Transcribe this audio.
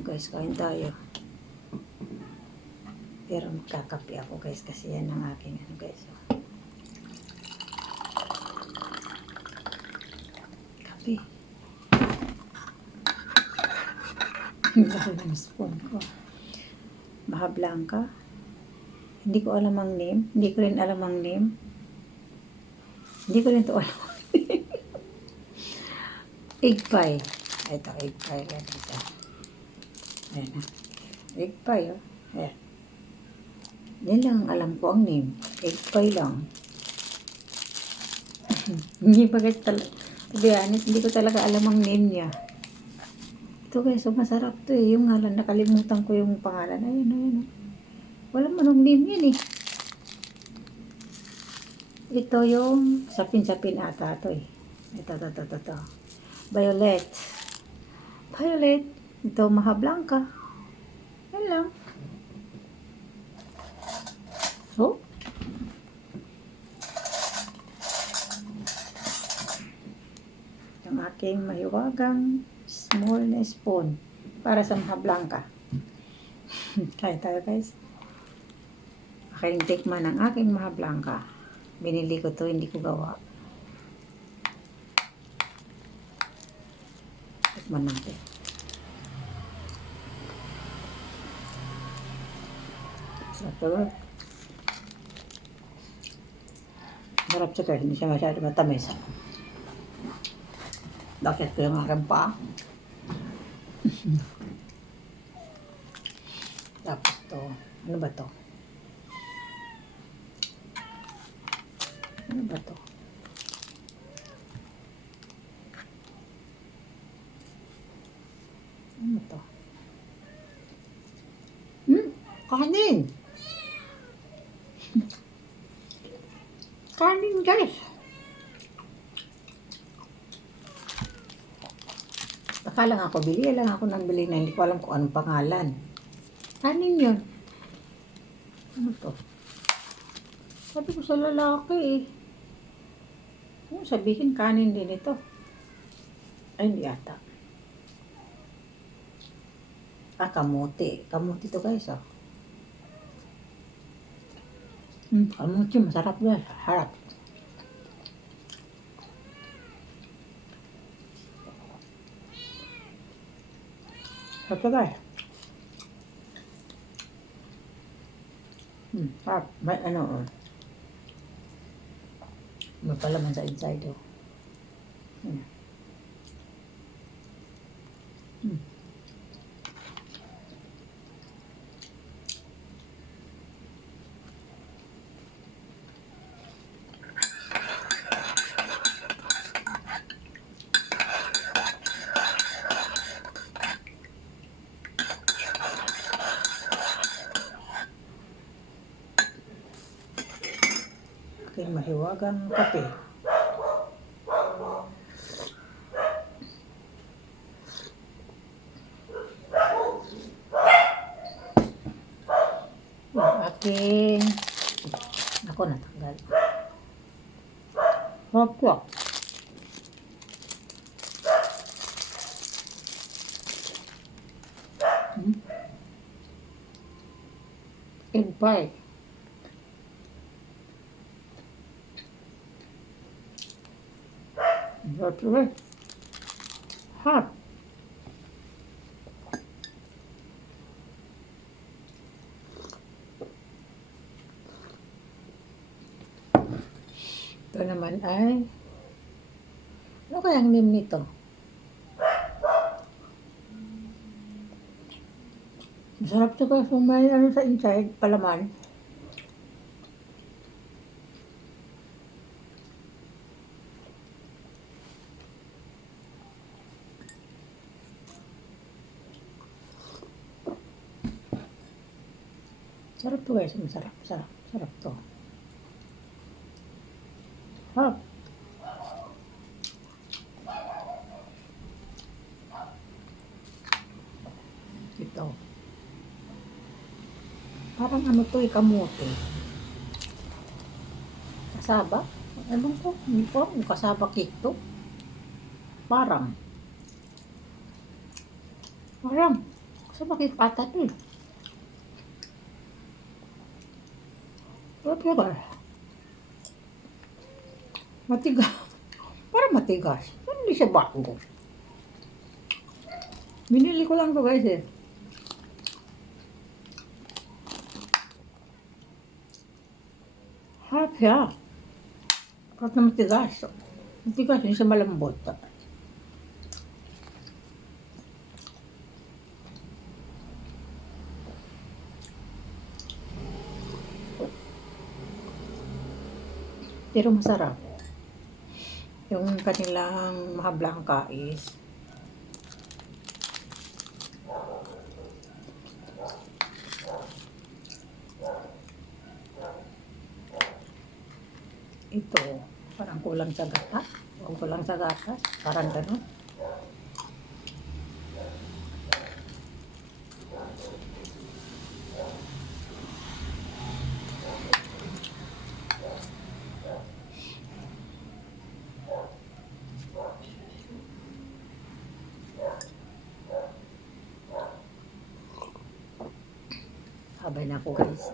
Ayun guys, kain tayo. Pero magkakape ako guys kasi yan ang aking ano guys. oh. Kape. Laki ng spoon ko. Baha Blanca. Hindi ko alam ang name. Hindi ko rin alam ang name. Hindi ko rin to alam. egg pie. Ito, egg pie. Yan ito. Ayan na. Egg pie, oh. Ayan. Yan lang ang alam ko ang name. Egg pie lang. hindi pa guys talaga. To be honest, hindi ko talaga alam ang name niya. Ito guys, so masarap to eh. Yung ngalan, nakalimutan ko yung pangalan. Ayun, ayun. oh. Wala mo nung name yan eh. Ito yung sapin-sapin ata to eh. Ito, ito, ito, ito. Violet. Violet. Ito, Maha Blanca. Yan lang. So, yung aking mahiwagang small na spoon para sa Maha Blanca. Kaya tayo guys. Aking tikman ng aking Maha Blanca. Binili ko to, hindi ko gawa. Tikman natin. Sarap Sarap siya guys, hindi siya masyado matamis. Bakit ko yung aking pa? Tapos to, ano ba to? Ano ba to? Ano to? Hmm? Kanin! Kanin guys! Akala nga ako, bili lang ako ng bili na hindi ko alam kung anong pangalan. Kanin yun. Ano to? Sabi ko sa lalaki eh. Kung sabihin kanin din ito. Ay, hindi ata. Ah, kamuti. Kamuti to guys, oh. Hmm, kamuti, masarap guys. Harap. Sarap to guys. Hmm, sarap. May ano, oh. May palaman sa inside, oh. Hmm. Hmm. Mahiwagang kape. Aking... Ako natanggal. Hopla. Hmm? Egg pie. Eh. Hot. Ito naman ay ano kayang name nito? Masarap to kasi may ano sa inside, palaman. Sarap to guys, masarap, sarap, sarap to. Sarap. Ito. Parang ano to eh, kamote. Kasaba? Ewan ko, hindi po, kasaba cake to. Parang. Parang. Sa makikata to eh. Matigas. Matigas. Parang matigas. Hindi siya bago. Binili ko lang to guys eh. Harap siya. Kahit na matigas. Matigas, hindi siya malambot. Pero masarap. Yung kanilang mahablangka is ito, parang kulang sa gata. Kulang sa gatas. Parang ganun. Habay na ako guys.